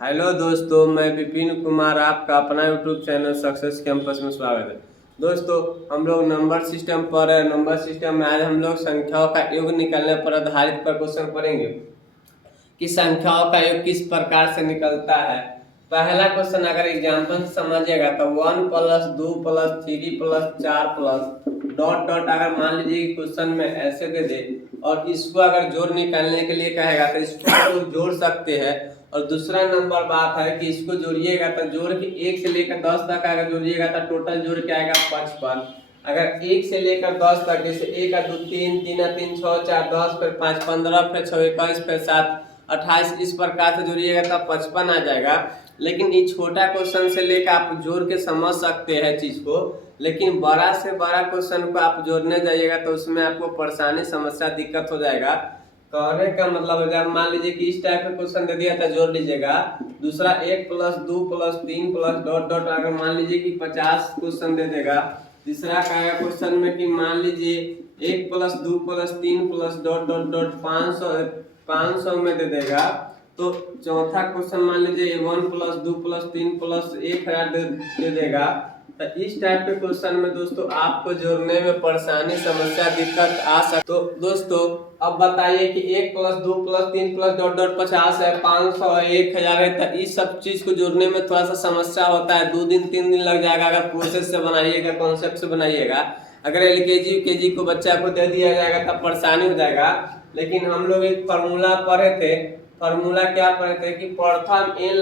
Hello दोस्तों, मैं विपिन कुमार आपका अपना यूट्यूब चैनल सक्सेस कैंपस में स्वागत है। दोस्तों, हम लोग नंबर सिस्टम पर नंबर सिस्टम में आज हम लोग संख्याओं का योग निकालने पर आधारित पर क्वेश्चन पढ़ेंगे कि संख्याओं का योग किस प्रकार से निकलता है। पहला क्वेश्चन अगर एग्जाम्पल समझिएगा तो 1 + 2 + 3 + 4 प्लस डॉट डॉट अगर मान लीजिए क्वेश्चन में ऐसे दे दे और इसको अगर जोड़ निकालने के लिए कहेगा तो इसको लोग जोड़ सकते हैं। और दूसरा नंबर बात है कि इसको जोड़िएगा तो जोड़ के 1 से लेकर 10 तक अगर जोड़िएगा तो टोटल जोड़ के आएगा 55। अगर 1 से लेकर 10 तक जैसे 1 2 3 3 3 6 4 10 फिर 5 15 फिर 6 21 फिर 7 28 इस प्रकार से जोड़िएगा तब 55 आ जाएगा। लेकिन ये छोटा क्वेश्चन से लेकर आप जोड़ के समझ सकते हैं चीज को, लेकिन बड़ा से बड़ा क्वेश्चन को आप जोड़ने जाइएगा तो उसमें आपको परेशानी समस्या दिक्कत हो जाएगा। कहने का मतलब है जब मान लीजिए कि इस टाइप का क्वेश्चन दे दिया था जोड़ लीजिएगा। दूसरा 1 + 2 + 3 + डॉट डॉट अगर मान लीजिए कि 50 क्वेश्चन दे देगा। तीसरा का क्वेश्चन में कि मान लीजिए 1 + 2 + 3 + डॉट डॉट डॉट 500 में दे देगा। तो चौथा क्वेश्चन मान लीजिए 1 + 2 + 3 + 1000 दे देगा। तो इस टाइप के क्वेश्चन में दोस्तों आपको जोड़ने में परेशानी समस्या दिक्कत आ सकती। तो दोस्तों अब बताइए कि 1 + 2 + 3 + डॉट डॉट 50 है, 500 है, 1000 है। तो इस सब चीज को जोड़ने में थोड़ा सा समस्या होता है, 2 दिन 3 दिन लग जाएगा अगर प्रोसेस से बनाइएगा, कॉन्सेप्ट से बनाइएगा। अगर LKG UKG को बच्चा को दे दिया जाएगा तब परेशानी हो जाएगा। लेकिन हम लोग एक फार्मूला पढ़े थे। फार्मूला क्या पढ़े थे कि प्रथम n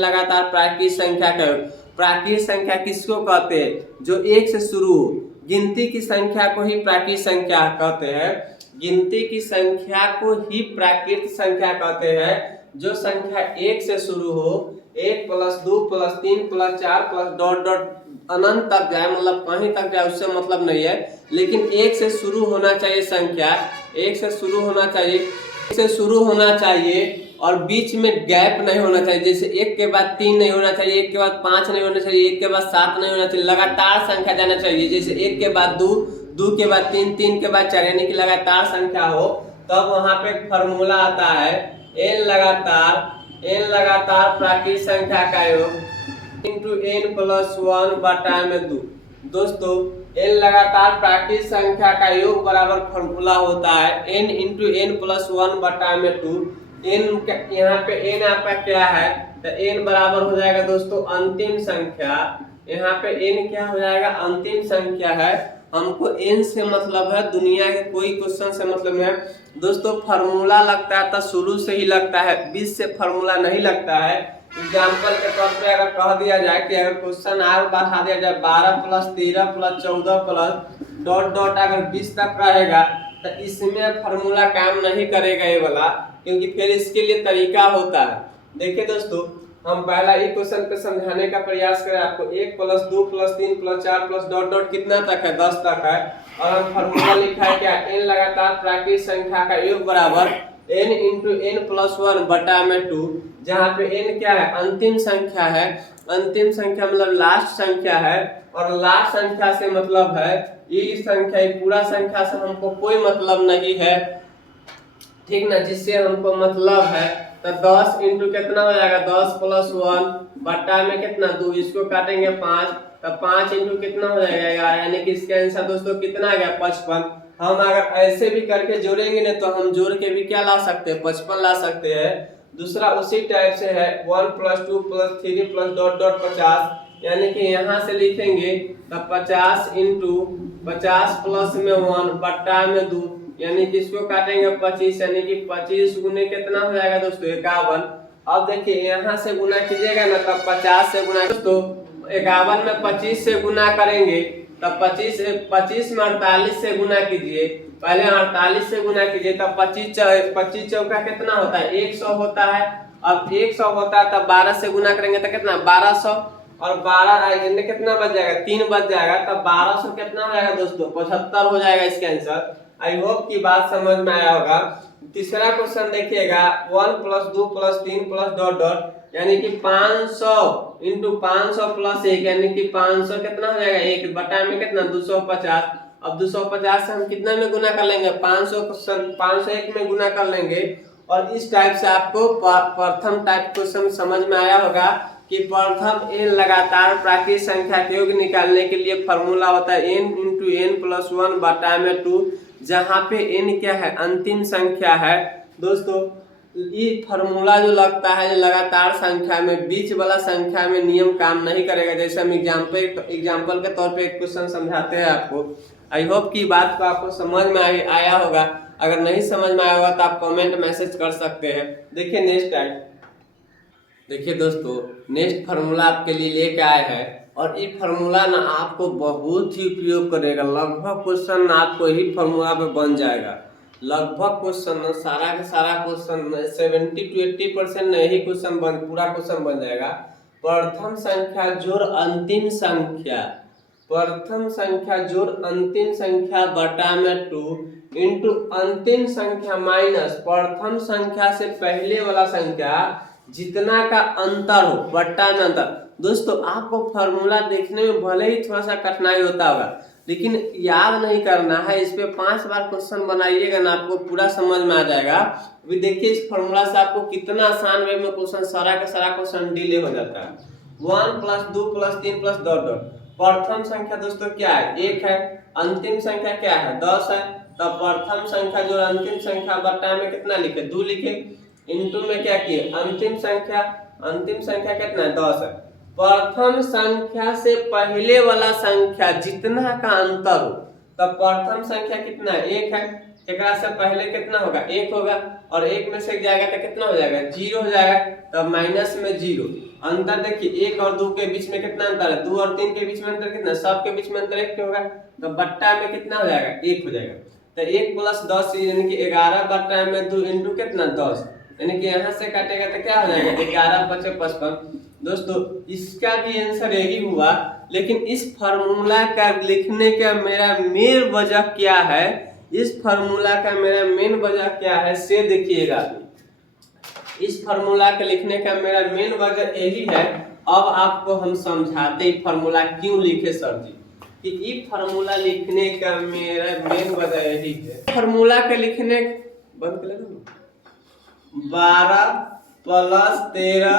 लगातार प्राकृतिक संख्या का योग। प्राकृतिक संख्या किसको कहते हैं? जो 1 से शुरू हो। गिनती की संख्या को ही प्राकृतिक संख्या कहते हैं। गिनती की संख्या को ही प्राकृतिक संख्या कहते हैं। जो संख्या 1 से शुरू हो, 1 + 2 + 3 + 4 + डॉट डॉट अनंत तक जाए, मतलब कहीं तक जाए उससे मतलब नहीं है। लेकिन 1 से शुरू होना चाहिए संख्या, 1 से शुरू होना चाहिए, 1 से शुरू होना चाहिए और बीच में गैप नहीं होना चाहिए। जैसे 1 के बाद 3 नहीं होना चाहिए, 1 के बाद 5 नहीं होना चाहिए, 1 के बाद 7 नहीं होना चाहिए। लगातार संख्या जाना चाहिए। जैसे 1 के बाद 2, 2 के बाद 3, 3 के बाद 4, यानी कि लगातार संख्या हो। तब वहां पे फार्मूला आता है n लगातार प्राकृतिक संख्या का योग × n + 1 बटा में 2। दोस्तों n लगातार प्राकृतिक संख्या का योग बराबर फार्मूला होता है n × n + 1 बटा में 2। n यहाँ पे n आपका क्या है तो n बराबर हो जाएगा दोस्तों अंतिम संख्या। यहाँ पे n क्या हो जाएगा? अंतिम संख्या है। हमको n से मतलब है, दुनिया के कोई क्वेश्चन से मतलब नहीं है। दोस्तों फार्मूला लगता है तो शुरू से ही लगता है, बीच से फार्मूला नहीं लगता है। एग्जाम्पल के तौर पे अगर कह दिया जाए कि अगर क्वेश्चन आर बढ़ा दिया जाए 12 + 13 + 14 + डॉट डॉट अगर 20 तक रहेगा तो इसमें फार्मूला काम नहीं करेगा ये वाला, क्योंकि फिर इसके लिए तरीका होता है। देखिए दोस्तों, हम पहला एक क्वेश्चन पे समझाने का प्रयास करें आपको। 1 + 2 + 3 + 4 + डॉट डॉट कितना तक है? 10 तक है। और हम फार्मूला लिखा है क्या? n लगातार प्राकृतिक संख्या का योग बराबर n × n + 1 बटा में 2। जहाँ पे n क्या है? अंतिम संख्या है। अंतिम संख्या मतलब लास्ट संख्या है। और लास्ट संख्या से मतलब है ये संख्या, पूरा संख्या से हमको कोई मतलब नहीं है, ठीक ना। जिससे हमको मतलब है तो 10 इंटू कितना हो जाएगा? 10 + 1 बटा में कितना? 2। इसको काटेंगे 5 तो 5 इंटू कितना हो जाएगा? 11। यानी कि इसका आंसर दोस्तों कितना आ गया? 55। हम अगर ऐसे भी करके जोड़ेंगे ना तो हम जोड़ के भी क्या ला सकते हैं? 55 ला सकते हैं। दूसरा उसी टाइप से है 1 + 2 + 3 + डॉट डॉट 50। यानी कि यहाँ से लिखेंगे तो 50 इंटू 50 प्लस में 1 बट्टा में 2, यानी कि इसको काटेंगे 25, यानी कि 25 गुने कितना हो जाएगा दोस्तों? 51। अब देखिए यहाँ से गुना कीजिएगा ना तब 50 से गुना, दोस्तों 51 में 25 से गुना करेंगे तब 25 में 48 से गुना कीजिए। पहले 48 से गुना कीजिए तब 25 चौका कितना होता है? 100 होता है। अब 100 होता है तब 12 से गुना करेंगे तो कितना? 1200। और 12 कितना बच जाएगा? 3 बच जाएगा तब 1200 कितना हो जाएगा दोस्तों? 75 हो जाएगा इसका आंसर। आई होप की बात समझ में आया होगा। तीसरा क्वेश्चन देखिएगा 1 + 2 + 3 + डॉट डॉट, यानी कि 500 इंटू 500 + 1, यानी कि 500 कितना हो जाएगा? 1 बटा में कितना? 250। अब 250 से हम कितना में गुना कर लेंगे? 501 में गुना कर लेंगे। और इस टाइप से आपको प्रथम टाइप क्वेश्चन समझ में आया होगा कि प्रथम n लगातार प्राकृतिक संख्या के योग निकालने के लिए फॉर्मूला होता है n इंटू एन प्लस 1 बटा में 2, जहाँ पे n क्या है, अंतिम संख्या है। दोस्तों ये फॉर्मूला जो लगता है लगातार संख्या में, बीच वाला संख्या में नियम काम नहीं करेगा। जैसे हम एग्जाम्पल के तौर पे एक क्वेश्चन समझाते हैं आपको। आई होप कि बात को आपको समझ में आया होगा। अगर नहीं समझ में आया होगा तो आप कमेंट मैसेज कर सकते हैं। देखिए नेक्स्ट है, देखिए दोस्तों नेक्स्ट फार्मूला आपके लिए लेके आए हैं और ये फार्मूला ना आपको बहुत ही उपयोग करेगा। लगभग क्वेश्चन आपको ही फार्मूला पे बन जाएगा। लगभग क्वेश्चन सारा का सारा क्वेश्चन 70 to 80% नहीं क्वेश्चन पूरा क्वेश्चन बन जाएगा। प्रथम संख्या जोड़ अंतिम संख्या, प्रथम संख्या जोड़ अंतिम संख्या बटा में 2 इंटू अंतिम संख्या माइनस प्रथम संख्या से पहले वाला संख्या जितना का अंतर हो बट्टा में अंतर। दोस्तों आपको फॉर्मूला देखने में भले ही थोड़ा सा कठिनाई होता होगा, लेकिन याद नहीं करना है। इस पे 5 बार क्वेश्चन बनाइएगा ना, आपको पूरा समझ में आ जाएगा। अभी देखिए इस फॉर्मूला से आपको कितना आसान वे में क्वेश्चन सारा का सारा क्वेश्चन डिले हो जाता है। 1 plus 2 plus 3 plus dot dot. प्रथम संख्या दोस्तों क्या है, 1 है। अंतिम संख्या क्या है, 10 है। तब प्रथम संख्या जो अंतिम संख्या बट्टा में कितना लिखे, 2 लिखे। इंटू में क्या किए, अंतिम संख्या कितना है, 10 है। प्रथम संख्या से पहले वाला संख्या जितना का अंतर हो, तब प्रथम संख्या कितना है, 1 है। एक से पहले कितना होगा, 1 होगा। और 1 में से जाएगा तो कितना हो जाएगा, 0 हो जाएगा। तब माइनस में 0। अंतर देखिए 1 और 2 के बीच में कितना अंतर है, 2 और 3 के बीच में अंतर कितना, सब के बीच में अंतर 1 होगा। तो बट्टा में कितना हो जाएगा, 1 हो जाएगा। तो 1 प्लस 10 यानी कि 11 बट्टा में 2 इंटू कितना 10, यानी कि यहाँ से काटेगा तो क्या हो जाएगा, 11 × 5 = 55। दोस्तों इसका भी आंसर यही हुआ। लेकिन इस फार्मूला का लिखने का मेरा मेन वजह क्या है, इस फार्मूला का मेरा मेन वजह क्या है से देखिएगा। इस फार्मूला के लिखने का मेरा मेन वजह यही है। अब आपको हम समझाते हैं फार्मूला क्यों लिखे सर जी, कि ये फार्मूला लिखने का मेरा मेन वजह यही है। फार्मूला के लिखने बंद कर लो, 12 plus 13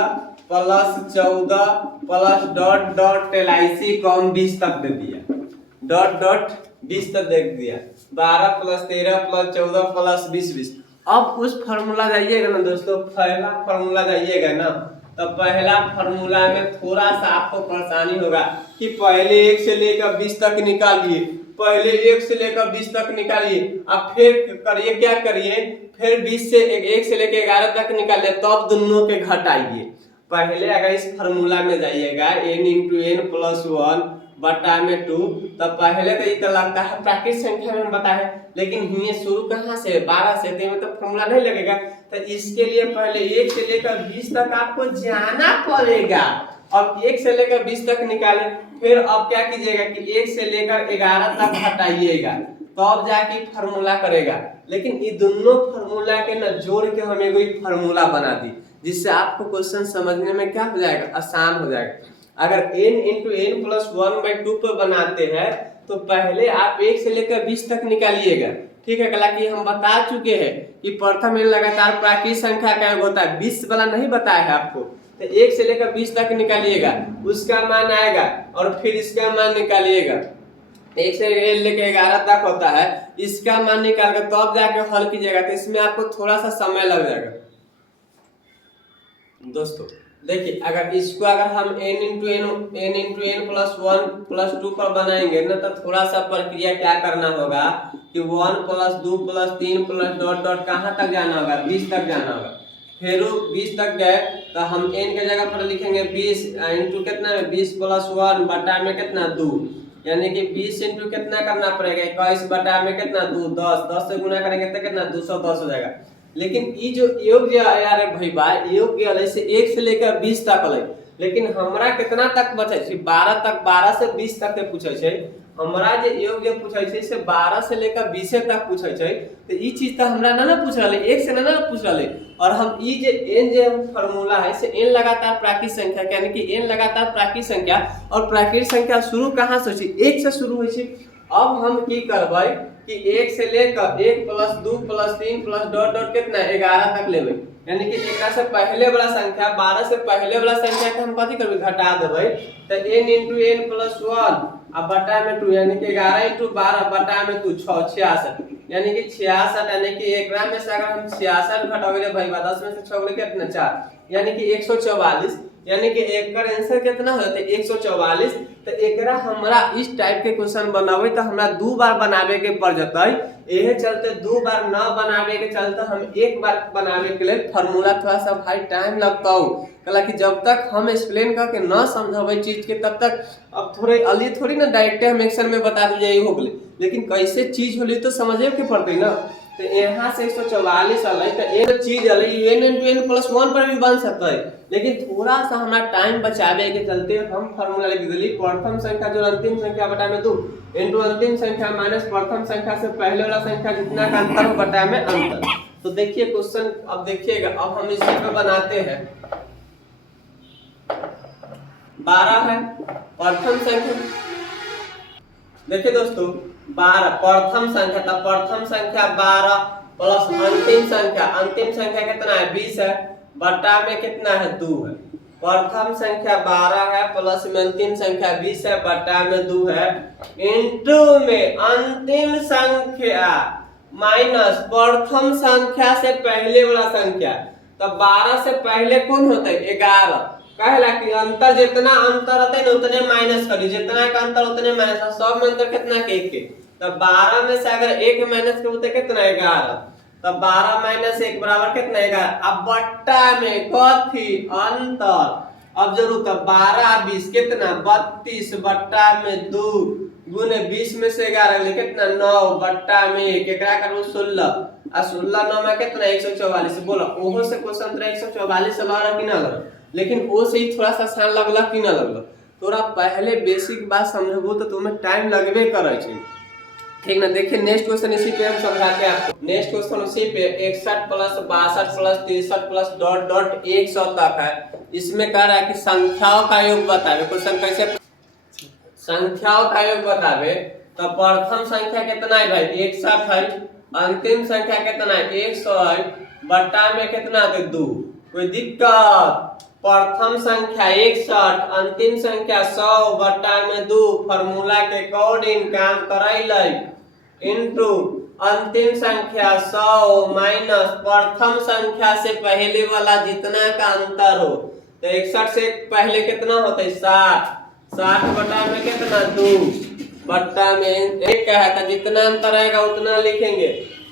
plus 14 plus dot dot LIC com 20 तक दे दिया, डॉट डॉट 20 तक दे दिया। 12 प्लस 13 प्लस 14 प्लस 20। अब उस फार्मूला जाइएगा ना दोस्तों, पहला फार्मूला जाइएगा ना, तो पहला फार्मूला में थोड़ा सा आपको परेशानी होगा कि पहले 1 से लेकर 20 तक निकालिए, पहले 1 से लेकर 20 तक निकालिए। अब फिर करिए, क्या करिए, फिर 20 से 1 से लेकर 11 तक निकालिए, तब दोनों के घटाइए। पहले अगर इस फार्मूला में जाइएगा n इंटू एन प्लस 1 बटा में 2, तब पहले तो ये लगता है प्राकृतिक संख्या में बताया, लेकिन ये शुरू कहाँ से, 12 से, तो मतलब फार्मूला नहीं लगेगा। तो इसके लिए पहले 1 से लेकर 20 तक आपको जाना पड़ेगा। अब 1 से लेकर 20 तक निकाले, फिर अब क्या कीजिएगा कि 1 से लेकर 11 तक हटाइएगा, तब जाके फार्मूला करेगा। लेकिन ये दोनों फार्मूला के ना जोड़ के हम एक फार्मूला बना दी, जिससे आपको क्वेश्चन समझने में क्या हो जाएगा, आसान हो जाएगा। अगर n इंटू एन प्लस 1/2 पर बनाते हैं तो पहले आप 1 से लेकर 20 तक निकालिएगा, ठीक है। कल कि हम बता चुके हैं कि प्रथम n लगातार प्राकृतिक संख्या का योग होता है, 20 वाला नहीं बताया है आपको। तो 1 से लेकर 20 तक निकालिएगा, उसका मान आएगा, और फिर इसका मान निकालिएगा। 1 से लेकर 11 तक होता है, इसका मान निकाल कर तो अब जाके हल कीजिएगा, तो इसमें आपको थोड़ा सा समय लग जाएगा। दोस्तों देखिए, अगर इसको अगर हम n into n plus 1 plus 2 पर बनाएंगे ना, तो थोड़ा सा प्रक्रिया क्या करना होगा कि 1 plus 2 plus 3 plus dot dot कहाँ तक जाना होगा, 20 तक जाना होगा। फिर 20 तक गए तो हम n के जगह पर लिखेंगे 20 इंटू कितना है, 20 प्लस 1 बटा में कितना 2, यानी कि 20 इंटू कितना करना पड़ेगा, 21 बटा में कितना 2, 10 से गुना करेंगे तो कितना 210 हो जाएगा। लेकिन ये जो योग्य यार भाई भाई योग्य अलग से 1 से लेकर 20 तक अलग, लेकिन हमरा कितना तक बचे, 12 तक, 12 से 20 तक के पूछे छे। हमरा जे योग्य पूछे छे से 12 से लेकर 20 तक पूछे छे, तो ई चीज तो हमरा ना पूछ रहले, 1 से ना पूछ रहले। और हम ई जे n जे फार्मूला है से n लगातार प्राकृतिक संख्या, यानी कि n लगातार प्राकृतिक संख्या, और प्राकृतिक संख्या शुरू कहाँ से होई, 1 से शुरू होई छे। अब हम की करबै कि 1 से लेकर 1 + 2 + 3 + डॉट डॉट कितना 11 तक लेबे, यानी कि एकरा से पहले वाला संख्या 12 से पहले वाला संख्या के हम कथी करबे घटा देबै, तो n × n + 1 अब बटा में 2 यानी कि 11 × 12 बटा में 2 6 66 यानी कि 66, यानी कि एकरा में से अगर हम 66 घटाओगे भाई 10 में से 6 गले कितना 4 यानी कि 144, यानी कि एकर आंसर कितना होते 144। तो एकरा हमरा इस टाइप के क्वेश्चन बनावे तो हमरा 2 बार बनावे के पड़ जतई, एहे चलते 2 बार न बनावे के चलते हम एक बार बनावे के लिए फार्मूला थोड़ा सा भाई टाइम लगता कला कि जब तक हम एक्सप्लेन करके न समझावे चीज के तब तक अब थोड़े अली थोड़ी ना डायरेक्ट हम एक्शन में बता दू यही हो गए, लेकिन कैसे चीज होली तो समझे के पड़ते ना। तो यहाँ से 144 अल तो एक चीज अल n × n + 1 पर भी बन सकता है, लेकिन थोड़ा सा हमारा टाइम बचावे के चलते हम फार्मूला लिख दिली प्रथम संख्या जो अंतिम संख्या बटा में 2 इंटू अंतिम संख्या माइनस प्रथम संख्या से पहले वाला संख्या जितना का अंतर हो बटा में अंतर। तो देखिए क्वेश्चन अब देखिएगा, अब हम इसी पे बनाते हैं 12 है प्रथम संख्या, देखिए दोस्तों 12 प्रथम संख्या, तो प्रथम संख्या 12 प्लस अंतिम संख्या कितना है 20 है बटा में कितना है 2 है। प्रथम संख्या 12 है प्लस में अंतिम संख्या 20 है बटा में 2 है इनटू में अंतिम संख्या माइनस प्रथम संख्या से पहले वाला संख्या। तो 12 से पहले कौन होता है 11, कहला कि अंतर जितना अंतर होता है ना उतने माइनस करी, जितना का अंतर उतने माइनस, सब में अंतर कितना के 1 तो 12 में से अगर 1 माइनस करो तो कितना 11, तो 12 - 1 बराबर कितना 11। अब बट्टा में कथी अंतर, अब जरूर तो 12 20 कितना 32 बट्टा में 2 गुने 20 में से 11 कितना 9 बट्टा में 1 एकरा करू 16 आ 16 9 में कितना 144। बोलो ओहो से क्वेश्चन 144 से लगा कि ना लगा, लेकिन वो से ही थोड़ा सा आसान लगला कि ना लगला, थोड़ा पहले बेसिक बात समझबो तो तुम्हें टाइम लगबे करे छे, ठीक ना। देखिए नेक्स्ट क्वेश्चन इसी पे हम समझाते हैं आपको। नेक्स्ट क्वेश्चन उसी पे 61 + 62 + 63 + डॉट डॉट 100 तक है। इसमें कह रहा है कि संख्याओं का योग बतावे, क्वेश्चन कैसे संख्याओं का योग बतावे। तो प्रथम संख्या कितना है भाई 61 है, अंतिम संख्या कितना है 100 है बटा में कितना है 2, कोई दिक्कत। प्रथम संख्या 61 अंतिम संख्या 100 बटा में 2 फार्मूला के अकॉर्डिंग काम करैलै इनटू अंतिम संख्या 100 माइनस प्रथम संख्या से पहले वाला जितना का अंतर हो। तो 61 से पहले कितना होता है 60 बटा में कितना 2 बटा में 1 का है, तो जितना अंतर आएगा उतना लिखेंगे।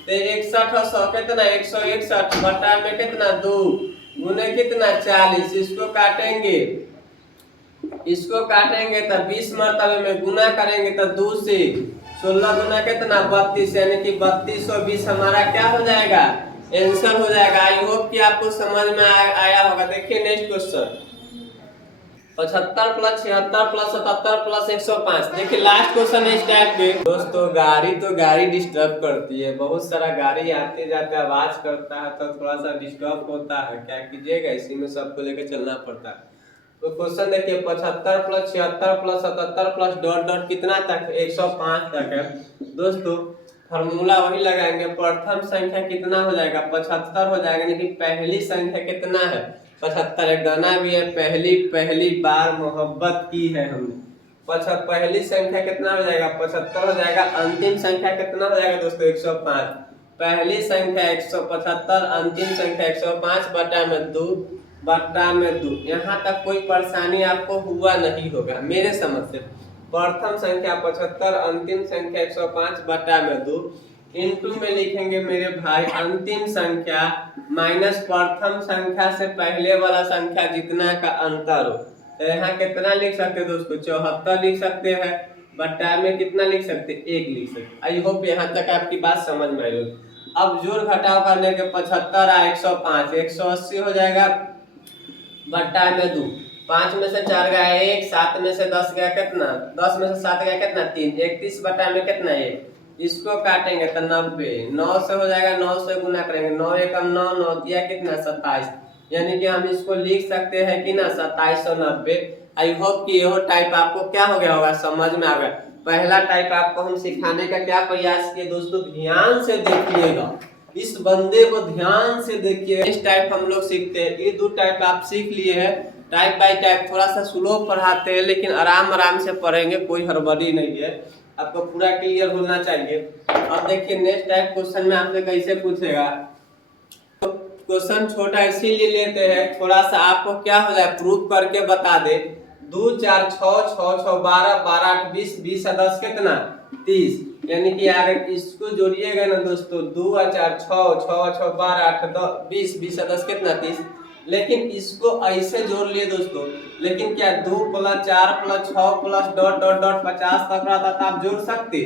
तो 61 और 100 कितना 161 बटा में कितना 2 गुने कितना 40, इसको काटेंगे तो 20 मरतबे में गुना करेंगे तो 2 से 16 गुना कितना 32, यानी कि 3220 हमारा क्या हो जाएगा आंसर हो जाएगा। आई होप कि आपको समझ में आया होगा। देखिए नेक्स्ट क्वेश्चन 75 + 76 + 77 + 105। देखिए लास्ट क्वेश्चन है इस टाइप के। दोस्तों गाड़ी डिस्टर्ब करती है, बहुत सारा गाड़ी आते जाते आवाज करता है तो थोड़ा सा डिस्टर्ब होता है, क्या कीजिएगा इसी में सबको लेकर चलना पड़ता है। तो क्वेश्चन देखिए 75 + 76 + 77 + डॉट डॉट कितना तक 105 तक है। दोस्तों फार्मूला वही लगाएंगे, प्रथम संख्या कितना हो जाएगा 75 हो जाएगा, यानी कि पहली संख्या कितना है 75। एक गाना भी है पहली बार मोहब्बत की है हमने। पहली संख्या कितना हो जाएगा 75 हो जाएगा, अंतिम संख्या कितना हो जाएगा दोस्तों 105। पहली संख्या 175 अंतिम संख्या 105 बटा में 2 बटा में 2। यहाँ तक कोई परेशानी आपको हुआ नहीं होगा मेरे समझ से। प्रथम संख्या 75 अंतिम संख्या 105 बटा में 2 इनटू में लिखेंगे मेरे भाई अंतिम संख्या माइनस प्रथम संख्या से पहले वाला संख्या जितना का अंतर हो। तो यहाँ कितना लिख सकते हैं दोस्तों 74 लिख सकते हैं बटा में कितना लिख सकते 1 लिख सकते। आई होप यहाँ तक आपकी बात समझ में आई होगी। अब जोड़ घटाव करने के 75 और 105 180 हो जाएगा बटा में 2। 5 में से 4 गया 1, 7 में से 10 गया कितना 10 में से 7 गया कितना 3, 31 बटा में कितना 1। इसको काटेंगे तो 90, 9 से हो जाएगा 9 से गुना करेंगे 9 एकम 9 9 दिया कितना 27, यानी कि हम इसको लिख सकते हैं कि ना 2790। आई होप कि यह टाइप आपको क्या हो गया होगा समझ में आ गया। पहला टाइप आपको हम सिखाने का क्या प्रयास किए दोस्तों, ध्यान से देखिएगा, इस बंदे को ध्यान से देखिए। इस टाइप हम लोग सीखते हैं, ये 2 टाइप आप सीख लिए हैं। टाइप बाय टाइप थोड़ा सा स्लो पढ़ाते हैं, लेकिन आराम आराम से पढ़ेंगे, कोई हड़बड़ी नहीं है, आपको पूरा क्लियर होना चाहिए। अब देखिए नेक्स्ट टाइप क्वेश्चन में आपसे कैसे पूछेगा। क्वेश्चन छोटा इसीलिए लेते हैं, थोड़ा सा आपको क्या हो जाए प्रूफ करके बता दे। 2 4 6 6 6 12 12 8 20 20 और 10 कितना 30, यानी कि अगर इसको जोड़िएगा ना दोस्तों, 2 और 4 6 6 6 12 8 20 20 और 10 कितना 30। लेकिन इसको ऐसे जोड़ लिए दोस्तों, लेकिन क्या 2 + 4 + 6 + डॉट डॉट डॉट 50 तक रहता था आप जोड़ सकते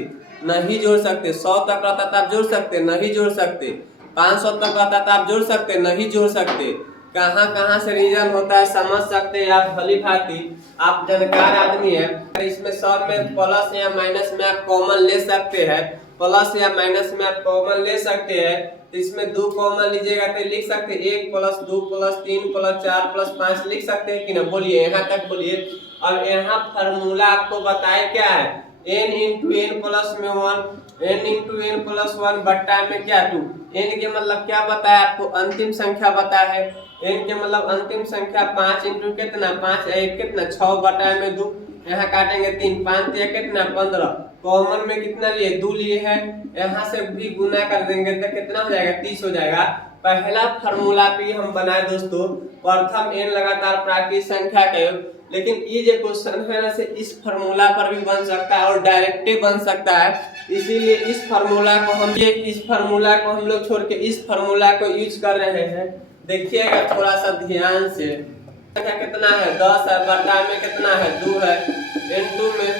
नहीं जोड़ सकते, 100 तक रहता था आप जोड़ सकते नहीं जोड़ सकते, 500 तक रहता था आप जोड़ सकते नहीं जोड़ सकते। कहाँ कहाँ से रीजन होता है समझ सकते हैं आप भली भांति, आप जानकार आदमी है। इसमें सब में प्लस या माइनस में आप कॉमन ले सकते हैं, प्लस या माइनस में आप कॉमन ले सकते हैं। तो इसमें 2 कॉमन लीजिएगा तो लिख सकते हैं 1 + 2 + 3 + 4 + 5 लिख सकते हैं कि ना, बोलिए यहाँ तक बोलिए। और यहाँ फार्मूला आपको बताए क्या है, n × n + 1 n × n + 1 बट्टा में क्या 2। n के मतलब क्या बताया आपको, अंतिम संख्या बताया है। n के मतलब अंतिम संख्या 5 × कितना 5 1 कितना 6 बटा में 2, यहाँ काटेंगे 3 5 3 कितना 15, कॉमन में कितना लिए 2 लिए हैं, यहाँ से भी गुना कर देंगे तो कितना हो जाएगा 30 हो जाएगा। पहला फार्मूला भी हम बनाए दोस्तों, प्रथम n लगातार प्राकृतिक संख्या का योग। लेकिन ये जो क्वेश्चन है ना से इस फार्मूला पर भी बन सकता है और डायरेक्ट बन सकता है, इसीलिए इस फार्मूला को हम लोग छोड़ के इस फार्मूला को यूज कर रहे हैं। देखिएगा थोड़ा सा ध्यान से, संख्या कितना है 10 है, बटा में कितना है 2 है, n2 में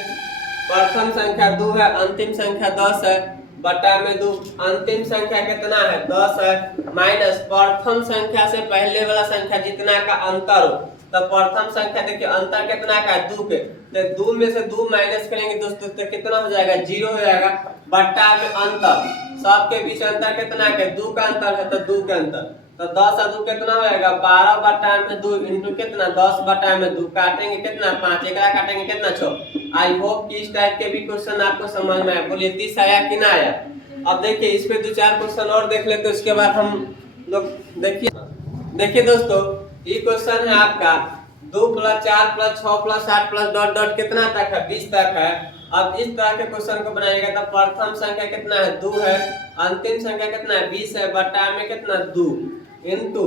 प्रथम संख्या 2 है, अंतिम संख्या 10 है, बटा में 2, अंतिम संख्या कितना है 10 है, माइनस प्रथम संख्या से पहले वाला संख्या जितना का अंतर हो, तो प्रथम संख्या देखिए अंतर कितना का है 2 के, तो 2 में से 2 माइनस करेंगे दोस्तों तो कितना हो जाएगा 0 हो जाएगा, बटा में अंतर, सबके बीच अंतर कितना के 2 का अंतर है तो 2 के अंतर, तो 10 और 2 कितना हो जाएगा 12 बटा में 2 इंटू कितना 10 बटा में 2, काटेंगे कितना 5, एकरा काटेंगे कितना 6। आई होप कि इस टाइप के भी क्वेश्चन आपको समझ में आया, बोलिए 30 आया कि ना आया। अब देखिए इस पे 2-4 क्वेश्चन और देख लेते, उसके बाद हम लोग देखिए दोस्तों ये क्वेश्चन है आपका 2 + 4 + 6 + 8 + डॉट डॉट कितना तक है 20 तक है। अब इस तरह के क्वेश्चन को बनाइएगा तो प्रथम संख्या कितना है 2 है, अंतिम संख्या कितना है 20 है, बटा में कितना 2 इंटू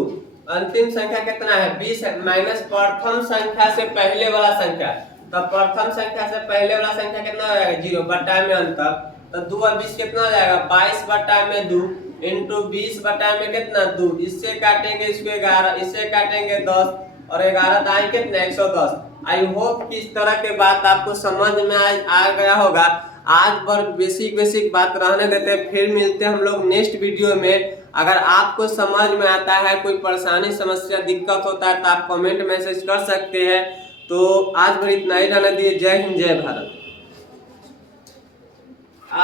अंतिम संख्या कितना है 20 है, माइनस प्रथम संख्या से पहले वाला संख्या, तो प्रथम संख्या से पहले वाला संख्या कितना हो जाएगा 0, बटा में अंतर, तो 2 और 20 कितना हो जाएगा 22 बटा में 2 इंटू 20 बटा में कितना 2, इससे काटेंगे इसको 11, इससे काटेंगे 10 और 11 दाएं कितना 110। आई होप कि इस तरह के बात आपको समझ में आ गया होगा। आज पर बेसिक बात रहने देते हैं, फिर मिलते हैं हम लोग नेक्स्ट वीडियो में। अगर आपको समझ में आता है, कोई परेशानी समस्या दिक्कत होता है तो आप कमेंट मैसेज कर सकते हैं। तो आज भर इतना ही रहने दिए। जय हिंद जय भारत।